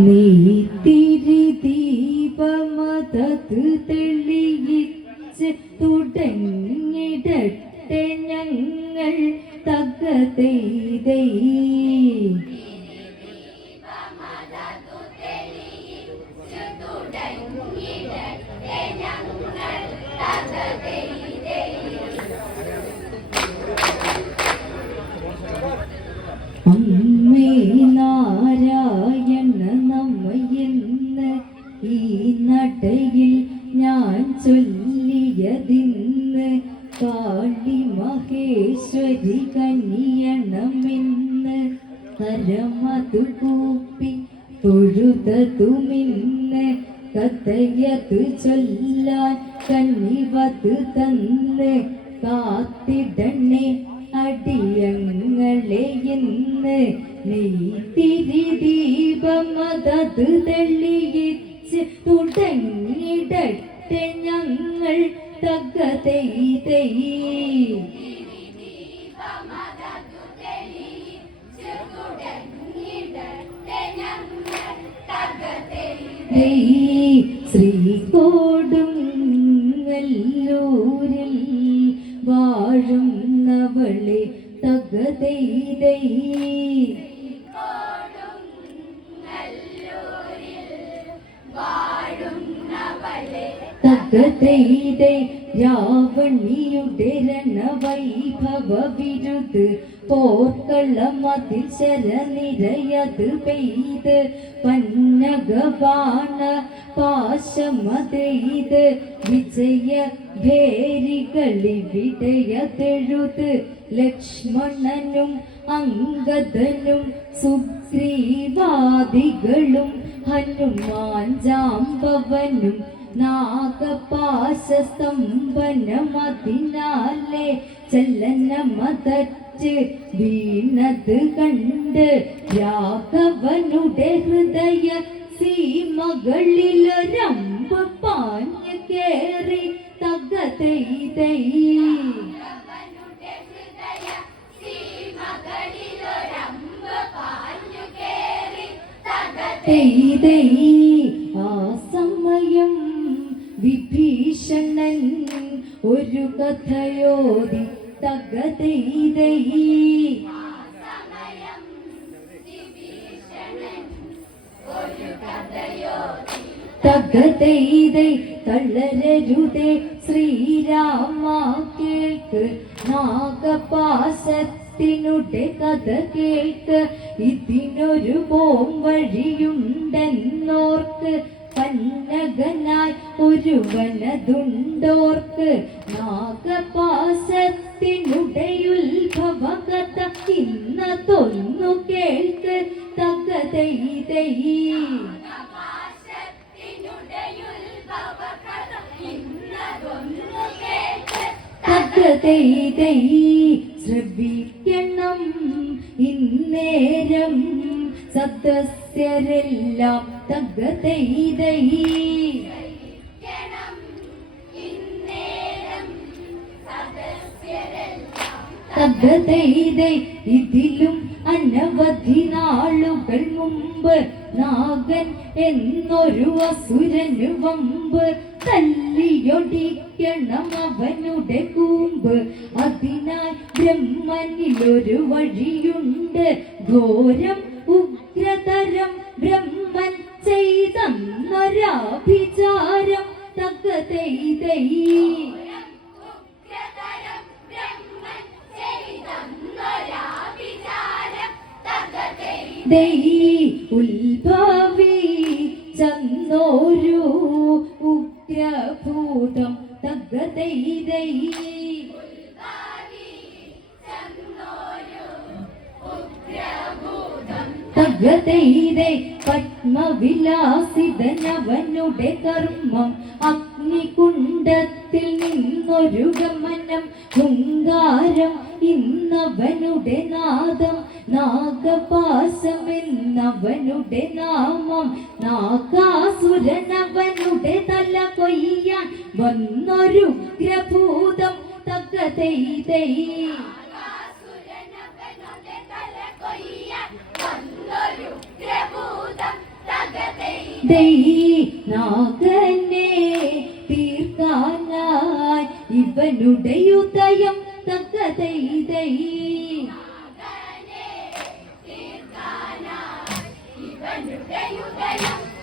നീത്തിരി ദീപമതത് തെളിയിച്ച് തുടങ്ങിടട്ടെ ഞങ്ങൾ തകതൈതൈ അമ്മേ നാരായണ നടയിൽ ഞാൻ ചൊല്ലിയതിന്ന് കാളി മഹേശ്വരി കനിയണമെന്ന് കരമതു കൂപ്പി തൊഴുതതുമിന്ന് കഥയത് ചൊല്ലാൻ കന്നിവത് തന്ന് കാത്തിടണേ അടിയങ്ങളെ ഇന്ന് അതത് ദീപമതത് തെളിയിച്ച് തുടങ്ങിടട്ടെ ഞങ്ങൾ തകതൈതൈ ശ്രീകോടുങ്ങല്ലൂരിൽ വാഴുന്നവളെ തകതൈതൈ തകതൈതൈ രാവണിയുടെ രണവൈഭവ വിരുത് പോർക്കളമതിൽ ശരനിരയത് പെയ്ത് പന്നകബാണ പാശമതെയ്ത് വിജയ ഭേരികളിവിടയതെഴുത് ലക്ഷ്മണനും അങ്കദനും സുഗ്രീവാദികളും ഹനുമാൻ ജാമ്പവനും നാഗപാശസ്തംഭനമതിനാലെ ചലനമതച്ച് വീണത് കണ്ട് രാഘവനുടെ ഹൃദയ സീമകളിലൊരമ്പ് പാഞ്ഞു കേറി തകതൈതൈ തൈതൈ ആ സമയം വിഭീഷണൻ ഒരു കഥയോതി തകതൈതൈ തകതൈതൈ തളരരുതേ. ശ്രീരാമ കേൾക്ക് നാഗപാസത്തിനുടെ കഥ കേൾക്ക് ഇതിനൊരു പോം വഴിയുണ്ടെന്നോർക്ക് പന്നകനായി ഒരു വനതുണ്ടോർക്ക് നാഗപാശത്തിനുടയുത്ഭവ കഥ ഇന്നതൊന്നു കേൾക്ക് തകതൈതൈ തകതൈതൈ ശ്രവിക്കണം ഇന്നേരം സദസ്യരെല്ലാം തകതൈതൈ ഇതിലും അനവധി നാളുകൾ മുമ്പ് നാഗൻ എന്നൊരു അസുരന് വമ്പ് തല്ലിയൊടിക്കണം അവനുടെ കൂമ്പ്. അതിനാൽ ബ്രഹ്മനിലൊരു വഴിയുണ്ട് ഘോരം ഉഗ്രതരം ബ്രഹ്മൻ ചെയ്തെന്നൊരാഭിചാരം തകതൈതൈ ഉത്ഭവി ചന്നോരു ഉഗ്രഭൂതം തകതൈതൈ തകതൈതൈ പത്മവിലാസിതനവനുടെ കർമ്മം അഗ്നികുണ്ടത്തിൽ നിന്നൊരു ഗമനം ഹുങ്കാരം ഇന്നവനുടെ നാദം നാഗപാശമെന്നവനുടെ നാമം നാഗാസുരനവനുടെ തല കൊയ്യാൻ വന്നൊരു ഗ്രഭൂതം വന്നൊരു ഗ്രഭൂതം തക ദൈ നാഗനെ തീർക്കാനായി ഇവനുടെ ഉദയം തക്ക ദൈ ദൈ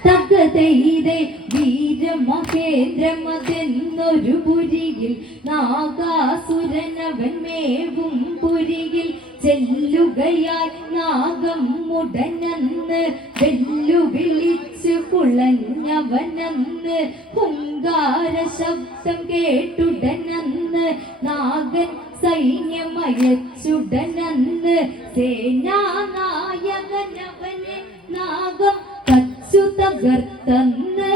തകതൈതെ വീരമഹേന്ദ്രമതെന്നൊരു പുരിയിൽ നാഗാസുരനവൻ മേവും പുരിയിൽ ചെല്ലുകയായി നാഗം മുടനന്ന് വെല്ലുവിളിച്ച് കുളഞ്ഞവനന്ന് ഹുങ്കാര ശബ്ദം കേട്ടുടനന്ന് നാഗൻ സൈന്യമയച്ചുടനന്ന് സേനാനായകനവനെ നാഗം കച്ചു തകർത്തന്ന്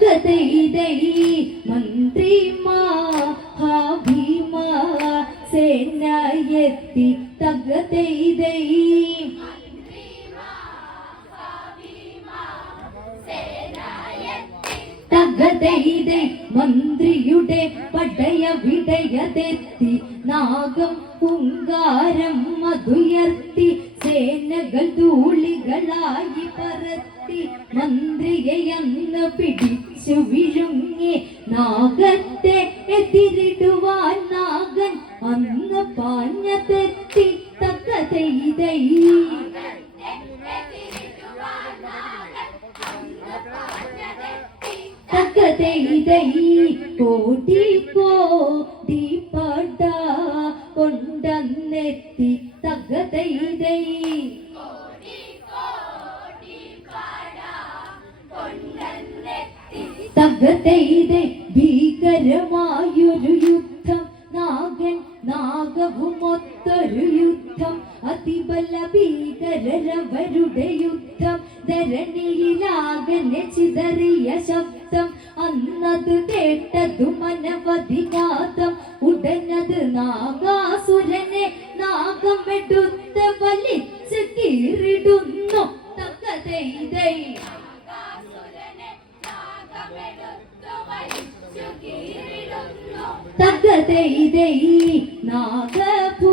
തകതൈതൈ തകതൈതൈ മന്ത്രിമാ ഭീമ സേനയെത്തി തകതൈതൈ തകതൈതൈ മന്ത്രിയുടെ പടയ വിടയതെത്തി. നാഗം പുങ്കാരം മധുയർത്തി. സേനകൾ ധൂളികളായി പറത്തി. മന്ത്രിയെ അന്ന് പിടിച്ചു വിഴുങ്ങി നാഗത്തെ എതിരിടുവാൻ നാഗൻ അന്ന് പാഞ്ഞതെത്തി തക്ക തകതൈതൈ കോടി കോടി പട കൊണ്ടന്നെത്തി തകതൈതൈ തകതൈതൈ ഭീകരമായൊരു യുദ്ധം. നാഗൻ നാഗവുമൊത്തൊരു യുദ്ധം. അതിബല ഭീകരരവരുടെ യുദ്ധം. ധരണിയിലാകനെ ചിതറിയ ശബ്ദം. അന്നത് കേട്ടതു മനവധിഘാതം ഉടനത് നാഗാസുരനെ നാഗമെടുത്ത് വലിച്ച് കീറിടുന്നു തകതൈതൈ തകതൈതൈ നാഗഭൂതം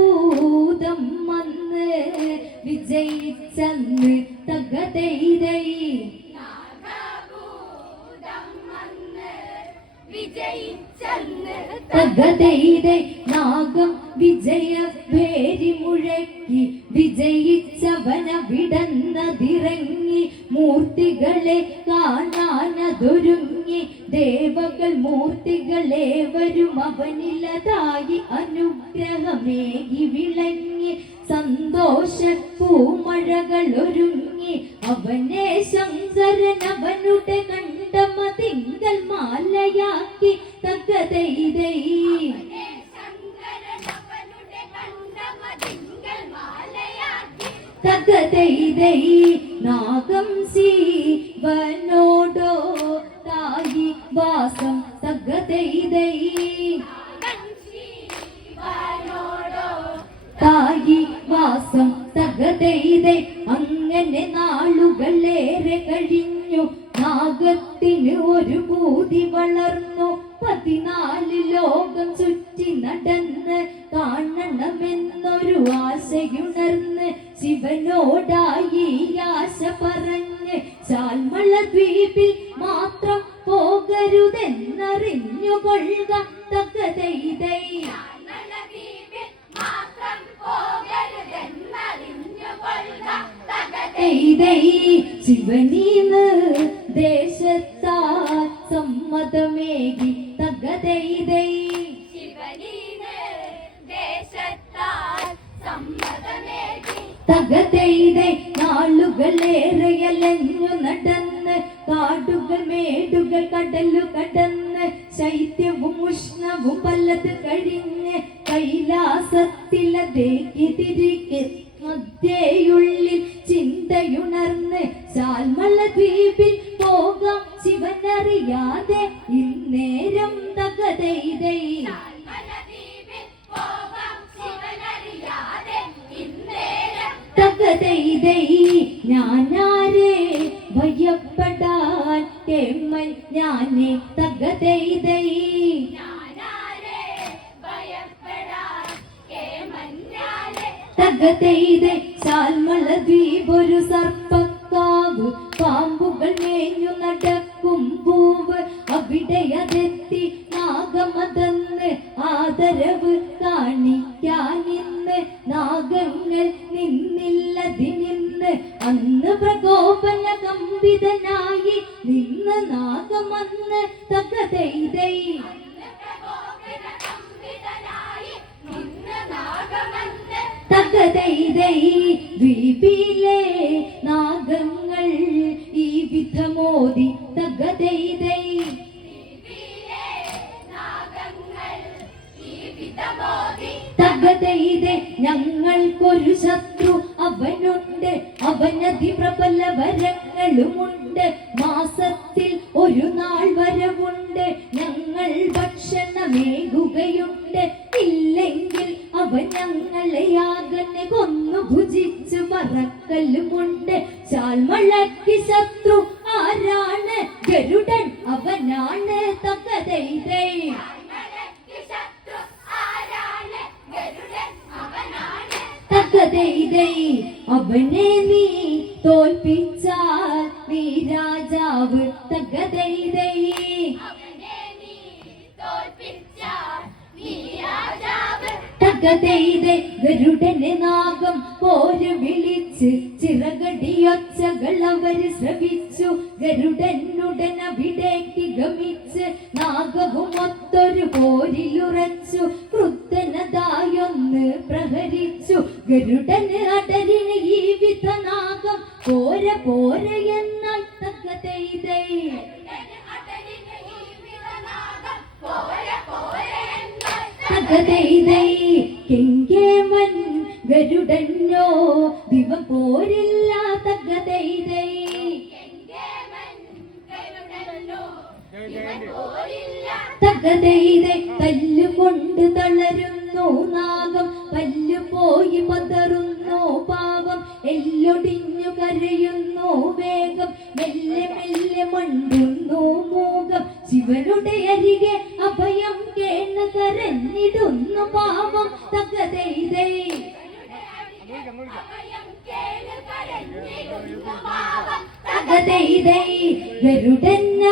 തകതൈതൈ നാഗം വിജയ ഭേരി മുഴക്കി വിജയിച്ചവന വിടന്നതിറങ്ങി മൂർത്തികളെ കാണാനതൊരുങ്ങി ദേവകൾ മൂർത്തികളെ വരും അവനിലതായി അനുഗ്രഹമേകി വിളങ്ങി സന്തോഷ പൂമഴകൾ ഒരുങ്ങി അവനെ ശങ്കരൻ അവനുടെ കണ്ടമ തിങ്കൾ മാലയാക്കി തകതൈതൈ തകതൈതൈ നാഗം ശിവനോടോ തായി വാസം തകതൈതൈ തായി വാസം തകതൈതൈ അങ്ങനെ നാളുകളേറെ കഴിഞ്ഞു നാഗത്തിന് ഒരു ഭൂതി വളർന്നു. പതിനാല് ലോകം ചുറ്റി നടന്ന് കാണണമെന്നൊരു ആശയുണർന്ന് ശിവനോടായി ആശ പറഞ്ഞ് ചാൽമള ദ്വീപിൽ മാത്രം പോകരുതെന്നറിഞ്ഞു കൊള്ളുക തകതൈതൈ ശിവനീന്ന് ദേശത്താ സമ്മതമേകി. തകതൈതൈ തകതൈതൈ നാളുകളേറെയലഞ്ഞു നടന്ന് കാടുകൾ മേടുകൾ കടലു കടന്ന് ശൈത്യവും ഉഷ്ണവും പലത് കഴിഞ്ഞ് കൈലാസത്തിലതേക്ക് തിരികെ മധ്യയുള്ളിൽ ചിന്തയുണർന്ന് ശാൽമള ദ്വീപിൽ പോകാം ശിവനറിയാതെ ഇന്നേരം തകതൈതൈ തകതൈതൈ ഞാനാരെ ഭയപ്പെടാൻ ഞാനെ തകതൈതൈ തകതൈതെ സാൽമള ദ്വീപൊരു സർപ്പക്കാവ് പാമ്പുകൾ മേഞ്ഞു നടക്കും പൂവ് അവിടെ അതെത്തി നാഗമതന്ന് ആദരവ് കാണിക്കാനിന്ന് നാഗങ്ങൾ നിന്നില്ലതിനിന്ന് അന്ന് പ്രകോപന കമ്പിതനായി നിന്ന് നാഗമന്ന് തകതൈതൈ തകതെയ്തൈ ദ്വീപിലെ നാഗങ്ങൾ അവനതി പ്രബല വരങ്ങളുമുണ്ട് മാസത്തിൽ ഒരു നാൾ വരവുണ്ട്. ഞങ്ങൾ ഭക്ഷണമേകുകയുണ്ട്. ഇല്ലെങ്കിൽ അവൻ ഞങ്ങളെ യാഗനെ കൊന്നു ഭുജിച്ചു മറക്കലുമുണ്ട് ചാൽമളക്കി ശത്രു ഗരുഡനെ നാഗം പോര് വിളിച്ച് ചിറകടിയൊച്ചകൾ അവർ ശ്രവിച്ചു. ഗരുഡനുടൻ അവിടേക്ക് ഗമിച്ച് നാഗവും ഒത്തൊരു പോരിലുറച്ചു. ക്രുദ്ധനതായൊന്ന് പ്രഹരിച്ചു. ഗരുഡന് അടരിന് ഈ വിധ നാഗം പോര പോര എന്നാൽ തകതൈതൈ തകതൈതൈ കെങ്കേമൻ ഗരുഡന്നോ ദിവ പോരില്ലാത്ത തകതൈതൈ തകതൈതൈ തല്ലുകൊണ്ട് തളരുന്നു നാഗം. പല്ലു പോയി പതറുന്നു പാവം. എല്ലൊടിഞ്ഞു കരയുന്നു വേഗം. മെല്ലെ മെല്ലെ മണ്ടുന്നു മൂകം. ശിവനുടെ അരികെ അഭയം കേണ് കരഞ്ഞിടുന്നു പാവം. തകതൈതൈ ഗരുഡന്ന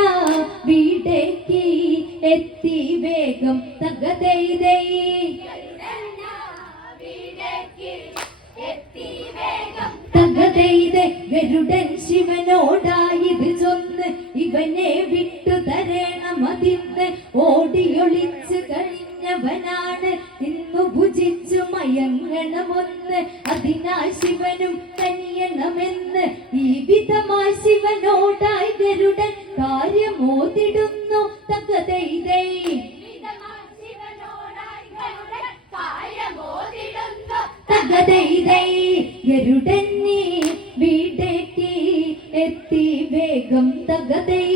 വീടേക്ക് എത്തി വേഗം തകതൈതൈ തകതൈതൈ ഗരുഡൻ ശിവനോടായത് ചൊന്ന് ഇവനെ വിട്ടു തരേണമതിന്ന് ഓടിയൊളിച്ച് കഴിഞ്ഞവനാണ്. ഇന്നു ഭുജിച്ചു മയങ്ങണമൊന്ന് അതിനാ ശിവനും കനിയണമെന്ന് ഈ വിധമായി ശിവനോടായി ഗരുഡൻ കാര്യമോതിടുന്നു തകതൈതൈ തകതൈതൈ ഗരുഡന്നി വീടേക്ക് എത്തി വേഗം തകതൈതൈ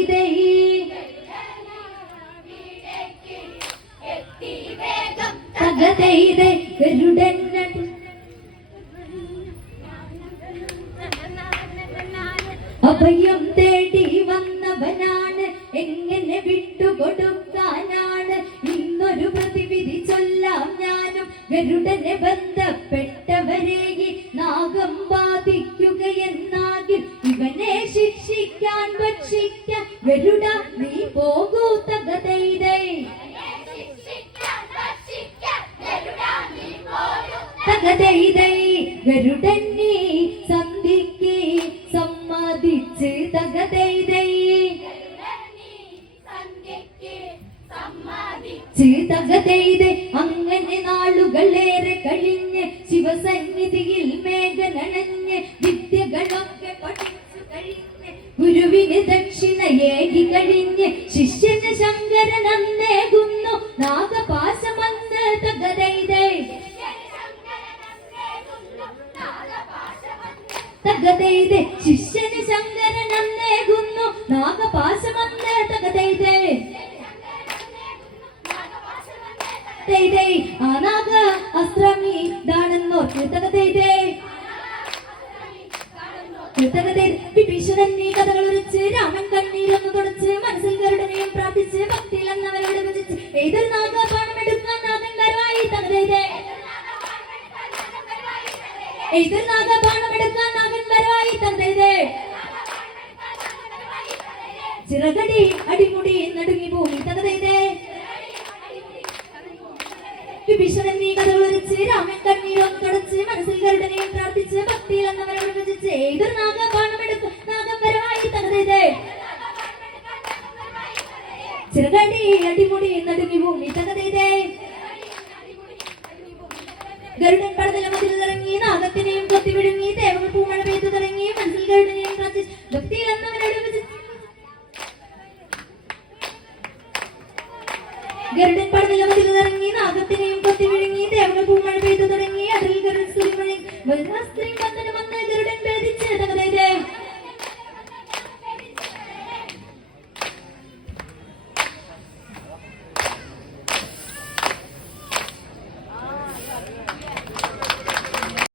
അഭയം തേടി വന്നവനാണ്. എങ്ങനെ വിട്ടുകൊടുക്കാനാണ്? ഇന്നൊരു പ്രതിവിധി ചൊല്ലാം ഞാനും. ഗരുഡനെ ബന്ധപ്പെട്ടവരേകി നാഗം ബാധിക്കുകയെന്നാകിൽ ഇവനെ ശിക്ഷിക്കാൻ ഭക്ഷിക്കാൻ ഗരുഡ നീ പോകൂ തകതൈതൈ തകതൈതൈ ഗരുഡന്നി തകതൈതൈ ശിഷ്യന് ശങ്കരൻ അന്നേകുന്നു. നാഗപാശമന്ന് തകതൈതൈ തൈതൈ ആ നാഗ അസ്ത്രമി ദാണെന്നോർത്ത് തകതൈതൈ വിഭീഷണൻ നീ കഥകൾ ഉരച്ച് രാമൻ കണ്ണീരൊന്ന് തുടച്ച് മനസ്സിൽ ഗരുഡനെയും പ്രാർത്ഥിച്ച് ഭക്തിയിൽ എന്നവരോട് ഭജിച്ച് ഏതൊരു നാഗ എഴുതൊരു നാഗ ബാണമെടുക്കാൻ നാഗൻ വരവായി തന്നതേ ചിറകടി അടിമുടി നടുങ്ങി ഭൂമി തകതേ വിഭീഷണൻ നീ കഥകളൊരിച്ച് രാമൻ കണ്ണീരൊന്ന് തുടച്ച് മനസ്സിൽ ഗരുഡനെയും പ്രാർത്ഥിച്ച് ഭക്തിയിൽ എന്നവരെ വിഭജിച്ച് ഏതൊരു നാഗ ബാണമെടുക്കും നാഗം ചിറകടി അടിമുടി നടുങ്ങി ഭൂമി തകതേ ഗരുഡൻ പടനില മതിൽ ഇറങ്ങി